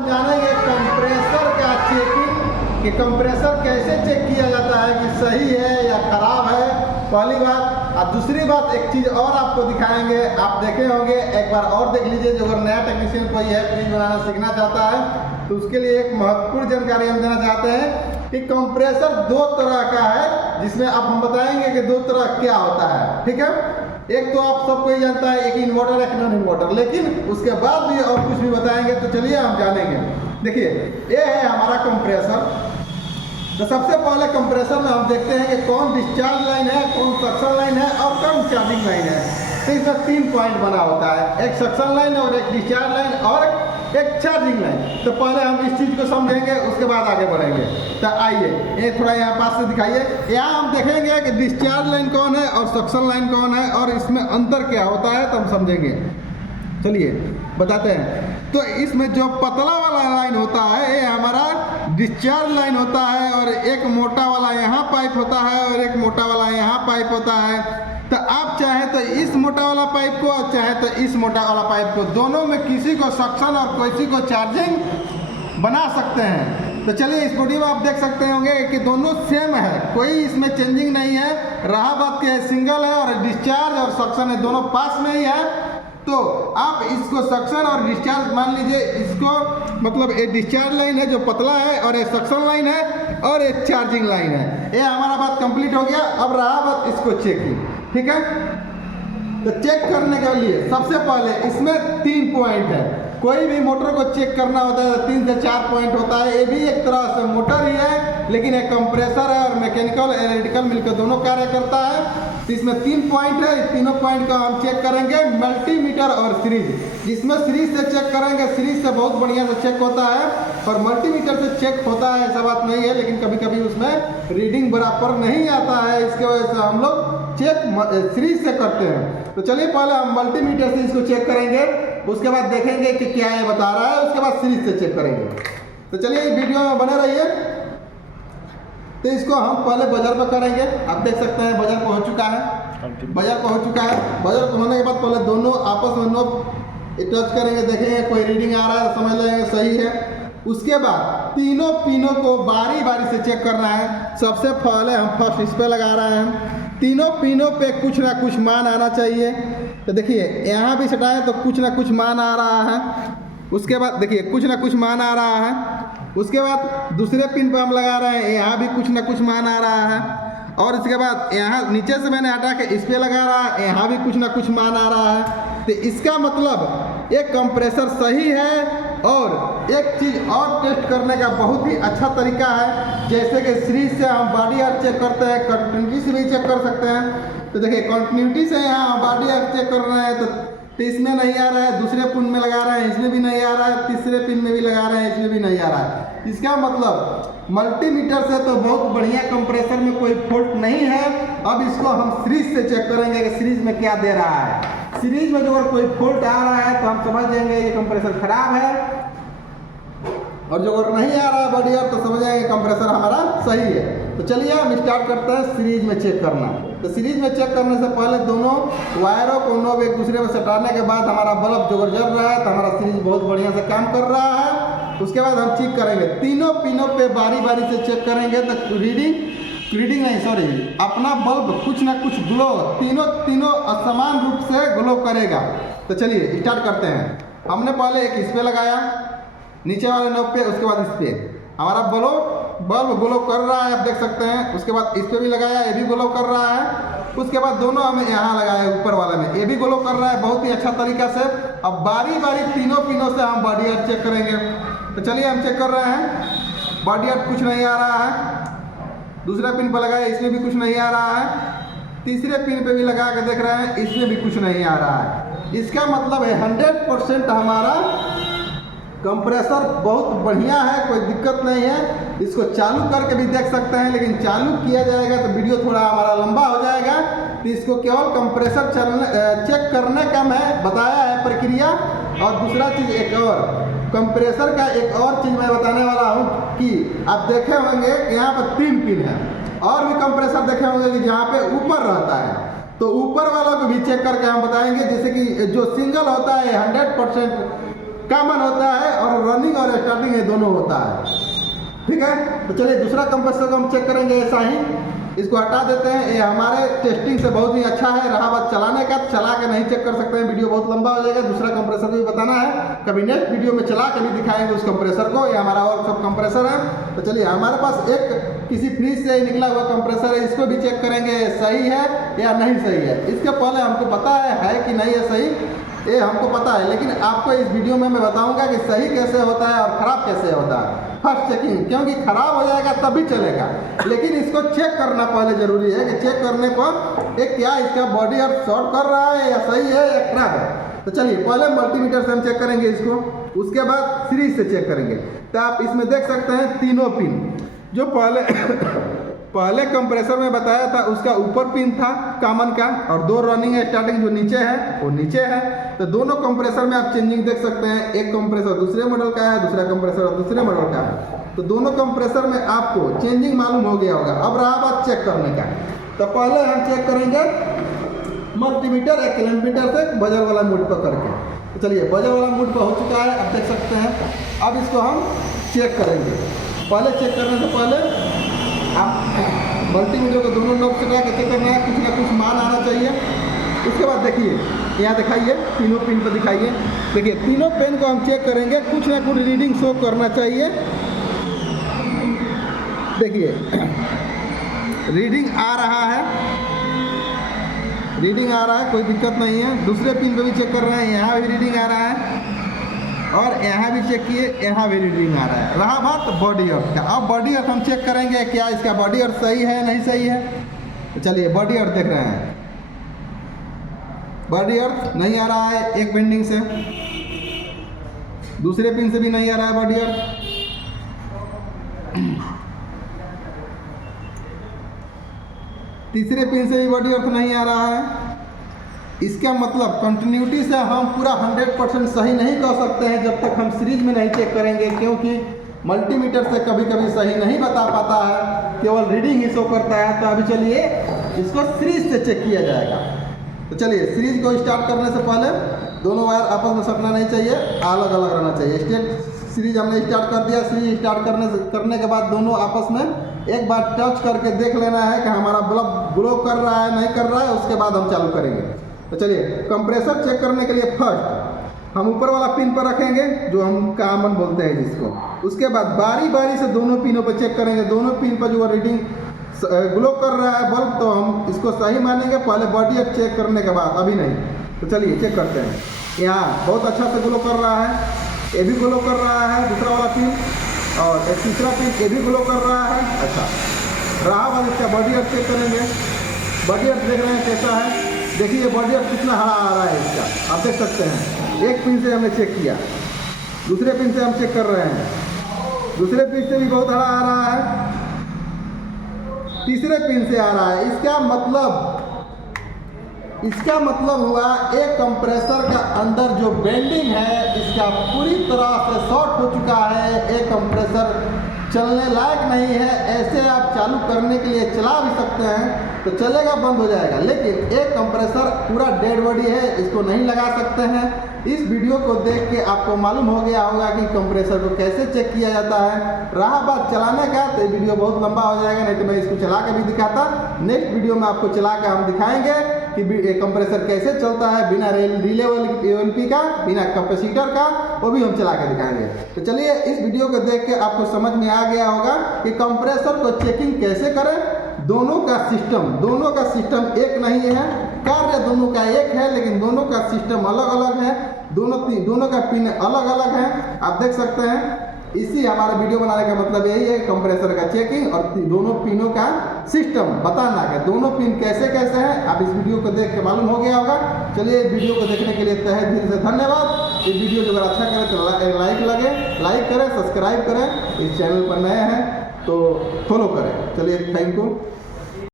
जानेंगे कंप्रेसर का चेकिंग कि कंप्रेसर कैसे चेक किया जाता है कि सही है या खराब है, पहली बात। और दूसरी बात एक चीज़ और आपको दिखाएंगे, आप देखे होंगे, एक बार और देख लीजिए। जो अगर नया टेक्नीशियन कोई है फ्रिज बनाना सीखना चाहता है तो उसके लिए एक महत्वपूर्ण जानकारी हम देना चाहते हैं कि कंप्रेसर दो तरह का है, जिसमें अब हम बताएंगे कि दो तरह क्या होता है। ठीक है, एक तो आप सबको ही जानता है, एक इन्वर्टर एक नॉन इन्वर्टर, लेकिन उसके बाद भी और कुछ भी बताएंगे। तो चलिए हम जानेंगे। देखिए ये है हमारा कंप्रेसर। तो सबसे पहले कंप्रेसर में हम देखते हैं कि कौन डिस्चार्ज लाइन है, कौन सक्शन लाइन है और कौन चार्जिंग लाइन है। तो इसमें 3 पॉइंट बना होता है, एक सक्शन लाइन और एक डिस्चार्ज लाइन और एक चार्जिंग लाइन। तो पहले हम इस चीज़ को समझेंगे, उसके बाद आगे बढ़ेंगे। तो आइए ये थोड़ा यहाँ पास से दिखाइए। यहाँ हम देखेंगे कि डिस्चार्ज लाइन कौन है और सक्शन लाइन कौन है और इसमें अंतर क्या होता है, तो हम समझेंगे। चलिए बताते हैं। तो इसमें जो पतला वाला लाइन होता है ये हमारा डिस्चार्ज लाइन होता है, और एक मोटा वाला यहाँ पाइप होता है और एक मोटा वाला यहाँ पाइप होता है। तो आप चाहे तो इस मोटा वाला पाइप को और चाहे तो इस मोटा वाला पाइप को, दोनों में किसी को सक्शन और किसी को चार्जिंग बना सकते हैं। तो चलिए इस वीडियो में आप देख सकते होंगे कि दोनों सेम है, कोई इसमें चेंजिंग नहीं है। रहा बात के सिंगल है और डिस्चार्ज और सक्शन है दोनों पास में ही है। तो आप इसको सक्शन और डिस्चार्ज मान लीजिए, इसको मतलब ये डिस्चार्ज लाइन है जो पतला है, और ये सक्शन लाइन है और ये चार्जिंग लाइन है। ये हमारा बात कंप्लीट हो गया। अब रहा बात इसको चेकिंग। ठीक है, तो चेक करने के लिए सबसे पहले इसमें 3 पॉइंट है। कोई भी मोटर को चेक करना होता है तो 3 से 4 पॉइंट होता है। ये भी एक तरह से मोटर ही है, लेकिन एक कंप्रेसर है और मैकेनिकल इलेक्ट्रिकल मिलकर दोनों कार्य करता है। तो इसमें 3 पॉइंट है। इस तीनों पॉइंट का हम चेक करेंगे मल्टीमीटर और सीरीज। जिसमें सीरीज से चेक करेंगे, सीरीज से बहुत बढ़िया से चेक होता है, और मल्टीमीटर से चेक होता है ऐसा बात नहीं है, लेकिन कभी कभी उसमें रीडिंग बराबर नहीं आता है। इसके वजह से हम लोग चेक सीरीज से करते हैं। तो चलिए पहले हम मल्टीमीटर से इसको चेक करेंगे, उसके बाद देखेंगे कि क्या ये बता रहा है, उसके बाद सीरीज से चेक करेंगे। तो चलिए वीडियो में बने रहिए। तो इसको हम पहले बजर पर करेंगे। आप देख सकते हैं बजर को हो चुका है, बजर को हो चुका है। बजर को होने के बाद पहले दोनों आपस में नोब टच करेंगे, देखेंगे कोई रीडिंग आ रहा है तो समझ लेंगे सही है। उसके बाद तीनों पिनों को बारी बारी से चेक करना है। सबसे पहले हम फर्स्ट इस पे लगा रहे हैं। तीनों पिनों पे कुछ ना कुछ मान आना चाहिए। तो देखिए यहाँ भी सटाएं तो कुछ ना कुछ मान आ रहा है। उसके बाद देखिए कुछ ना कुछ मान आ रहा है। उसके बाद दूसरे पिन पे हम लगा रहे हैं, यहाँ भी कुछ ना कुछ मान आ रहा है। और इसके बाद यहाँ नीचे से मैंने हटा के इस पे लगा रहा है, यहाँ भी कुछ ना कुछ मान आ रहा है। तो इसका मतलब एक कंप्रेसर सही है। और एक चीज़ और टेस्ट करने का बहुत ही अच्छा तरीका है, जैसे कि सीरीज से हम बॉडी आर्ट चेक करते हैं, कंटिन्यूटी से भी चेक कर सकते हैं। तो देखिए कंटिन्यूटी से यहाँ हम बॉडी आर्ट चेक कर रहे हैं तो इसमें नहीं आ रहा है, दूसरे पिन में लगा रहे हैं इसमें भी नहीं आ रहा है, तीसरे पिन में भी लगा रहे हैं इसमें भी नहीं आ रहा है। इसका मतलब मल्टीमीटर से तो बहुत बढ़िया कंप्रेसर में कोई फॉल्ट नहीं है। अब इसको हम सीरीज से चेक करेंगे कि सीरीज में क्या दे रहा है। सीरीज में जो अगर कोई फॉल्ट आ रहा है तो हम समझ जाएंगे ये कंप्रेसर खराब है, और जो अगर नहीं आ रहा है बॉडी आर्ट तो समझ जाएंगे कंप्रेसर हमारा सही है। तो चलिए हम स्टार्ट करते हैं सीरीज में चेक करना। तो सीरीज में चेक करने से पहले दोनों वायरों को नोब एक दूसरे में सटाने के बाद हमारा बल्ब जो जल रहा है तो हमारा सीरीज बहुत बढ़िया से काम कर रहा है। उसके बाद हम चेक करेंगे, तीनों पिनों पे बारी बारी से चेक करेंगे तो रीडिंग नहीं सॉरी अपना बल्ब कुछ ना कुछ ग्लो तीनों समान रूप से ग्लो करेगा। तो चलिए स्टार्ट करते हैं। हमने पहले एक इस पे लगाया नीचे वाले नोब पे, उसके बाद इस पे हमारा बल्ब ग्लो कर रहा है, आप देख सकते हैं। उसके बाद इस पे भी लगाया, ये भी ग्लो कर रहा है। उसके बाद दोनों हमें यहाँ लगाया ऊपर वाले में, ये भी ग्लो कर रहा है बहुत ही अच्छा तरीका से। अब बारी बारी तीनों पिनों से हम बॉडी आर्ट चेक करेंगे। तो चलिए हम चेक कर रहे हैं। बॉडी आर्ट कुछ नहीं आ रहा है। दूसरे पिन पर लगाया, इसमें भी कुछ नहीं आ रहा है। तीसरे पिन पे भी लगा के देख रहे हैं, इसमें भी कुछ नहीं आ रहा है। इसका मतलब है 100% हमारा कंप्रेसर बहुत बढ़िया है, कोई दिक्कत नहीं है। इसको चालू करके भी देख सकते हैं, लेकिन चालू किया जाएगा तो वीडियो थोड़ा हमारा लंबा हो जाएगा। तो इसको केवल कंप्रेसर चेक करने का मैं बताया है प्रक्रिया। और दूसरा चीज़ एक और कंप्रेसर का एक और चीज़ मैं बताने वाला हूँ कि आप देखे होंगे कि यहाँ पर 3 पिन है, और भी कंप्रेसर देखे होंगे कि जहाँ पे ऊपर रहता है। तो ऊपर वालों को भी चेक करके हम बताएंगे, जैसे कि जो सिंगल होता है 100% कॉमन होता है और रनिंग और स्टार्टिंग ये दोनों होता है। ठीक है, तो चलिए दूसरा कंप्रेसर को हम चेक करेंगे। ऐसा ही इसको हटा देते हैं। ये हमारे टेस्टिंग से बहुत ही अच्छा है। रहा बात चलाने का, चला के नहीं चेक कर सकते हैं, वीडियो बहुत लंबा हो जाएगा। दूसरा कंप्रेसर को भी बताना है, कभी नेक्स्ट वीडियो में चला के भी दिखाएंगे उस कंप्रेसर को। ये हमारा और सब कंप्रेसर है। तो चलिए हमारे पास एक किसी फ्रिज से निकला हुआ कंप्रेसर है, इसको भी चेक करेंगे सही है या नहीं सही है। इसके पहले हमको पता है कि नहीं है सही, ये हमको पता है, लेकिन आपको इस वीडियो में मैं बताऊंगा कि सही कैसे होता है और ख़राब कैसे होता है। फर्स्ट चेकिंग, क्योंकि ख़राब हो जाएगा तभी चलेगा, लेकिन इसको चेक करना पहले ज़रूरी है कि चेक करने पर एक क्या इसका बॉडी अब शॉर्ट कर रहा है या सही है या खराब है। तो चलिए पहले मल्टीमीटर से हम चेक करेंगे इसको, उसके बाद सीरीज से चेक करेंगे। तो आप इसमें देख सकते हैं तीनों पिन जो पहले कंप्रेसर में बताया था उसका ऊपर पिन था कॉमन का, और दो रनिंग स्टार्टिंग जो नीचे है वो नीचे है। तो दोनों कंप्रेसर में आप चेंजिंग देख सकते हैं। एक कंप्रेसर दूसरे मॉडल का है, दूसरा कंप्रेसर दूसरे मॉडल का है। तो दोनों कंप्रेसर में आपको चेंजिंग मालूम हो गया होगा। अब रहा बात चेक करने का, तो पहले हम चेक करेंगे मल्टीमीटर एक किलोमीटर से बजर वाला मोड पर करके। तो चलिए बजर वाला मोड पर हो चुका है, अब देख सकते हैं। अब इसको हम चेक करेंगे। पहले चेक करने से पहले आप मल्टीमीटर को दोनों नोब चला के चेक करना है, कुछ ना कुछ मान आना चाहिए। उसके बाद देखिए यहाँ दिखाइए, तीनों पिन पर दिखाइए। देखिए तीनों पेन को हम चेक करेंगे, कुछ ना कुछ रीडिंग शो करना चाहिए। देखिए रीडिंग आ रहा है, रीडिंग आ रहा है, कोई दिक्कत नहीं है। दूसरे पिन पे भी चेक कर रहे हैं, यहाँ भी रीडिंग आ रहा है, और यहाँ भी चेक किए, यहाँ भी रीडिंग आ रहा है। रहा बात बॉडी अर्थ का, अब बॉडी अर्थ हम चेक करेंगे क्या इसका बॉडी अर्थ सही है नहीं सही है। तो चलिए बॉडी अर्थ देख रहे हैं, बॉडी अर्थ नहीं आ रहा है एक बेंडिंग से, दूसरे पिन से भी नहीं आ रहा है बॉडी अर्थ। तीसरे पिन से भी बॉडी अर्थ नहीं आ रहा है। इसका मतलब कंटिन्यूटी से हम पूरा 100% सही नहीं कह सकते हैं जब तक हम सीरीज में नहीं चेक करेंगे, क्योंकि मल्टीमीटर से कभी कभी सही नहीं बता पाता है, केवल रीडिंग ही शो करता है। तो अभी चलिए इसको सीरीज से चेक किया जाएगा। तो चलिए सीरीज को स्टार्ट करने से पहले दोनों वायर आपस में सटना नहीं चाहिए, अलग अलग रहना चाहिए। स्टेट सीरीज हमने स्टार्ट कर दिया। सीरीज स्टार्ट करने के बाद दोनों आपस में एक बार टच करके देख लेना है कि हमारा बल्ब ग्लो कर रहा है नहीं कर रहा है, उसके बाद हम चालू करेंगे। तो चलिए कंप्रेसर चेक करने के लिए फर्स्ट हम ऊपर वाला पिन पर रखेंगे जो हम कॉमन बोलते हैं जिसको। उसके बाद बारी बारी से दोनों पिनों पर चेक करेंगे। दोनों पिन पर जो रीडिंग ग्लो कर रहा है बल्ब, तो हम इसको सही मानेंगे पहले बॉडी अर्थ चेक करने के बाद, अभी नहीं। तो चलिए चेक करते हैं। यहाँ बहुत अच्छा से ग्लो कर रहा है, ये भी ग्लो कर रहा है दूसरा वाला पिन, और एक तीसरा पिन ये भी ग्लो कर रहा है। अच्छा रहा बात इसका बॉडी अर्थ चेक करेंगे। बॉडी अर्थ देख रहे हैं कैसा है, देखिए बॉडी अर्थ कितना हरा आ रहा है इसका, आप देख सकते हैं। एक पिन से हमने चेक किया, दूसरे पिन से हम चेक कर रहे हैं, दूसरे पिन से भी बहुत हरा आ रहा है, तीसरे पिन से आ रहा है। इसका मतलब हुआ एक कंप्रेसर का अंदर जो बेंडिंग है इसका पूरी तरह से शॉर्ट हो चुका है। एक कंप्रेसर चलने लायक नहीं है। ऐसे आप चालू करने के लिए चला भी सकते हैं तो चलेगा, बंद हो जाएगा, लेकिन एक कंप्रेसर पूरा डेड बॉडी है, इसको नहीं लगा सकते हैं। इस वीडियो को देख के आपको मालूम हो गया होगा कि कंप्रेसर को कैसे चेक किया जाता है। रहा बात चलाने का, तो ये वीडियो बहुत लंबा हो जाएगा, नहीं तो मैं इसको चला के भी दिखाता। नेक्स्ट वीडियो में आपको चला के हम दिखाएंगे कि कंप्रेसर कैसे चलता है बिना रिले एलपी का, बिना कैपेसिटर का, वो भी हम चला के दिखाएंगे। तो चलिए इस वीडियो को देख के आपको समझ में आ गया होगा कि कंप्रेसर को चेकिंग कैसे करें। दोनों का सिस्टम एक नहीं है, कार्य दोनों का एक है, लेकिन दोनों का सिस्टम अलग अलग है। दोनों का पिन अलग अलग है, आप देख सकते हैं। इसी हमारे वीडियो बनाने का मतलब यही है, कंप्रेसर का चेकिंग और दोनों पिनों का सिस्टम बताना है, दोनों पिन कैसे कैसे हैं। आप इस वीडियो को देख के मालूम हो गया होगा। चलिए वीडियो को देखने के लिए तहे दिल से धन्यवाद। इस वीडियो को अगर अच्छा करें तो लाइक करें, सब्सक्राइब करें। इस चैनल पर नए हैं तो फॉलो करें। चलिए थैंक यू।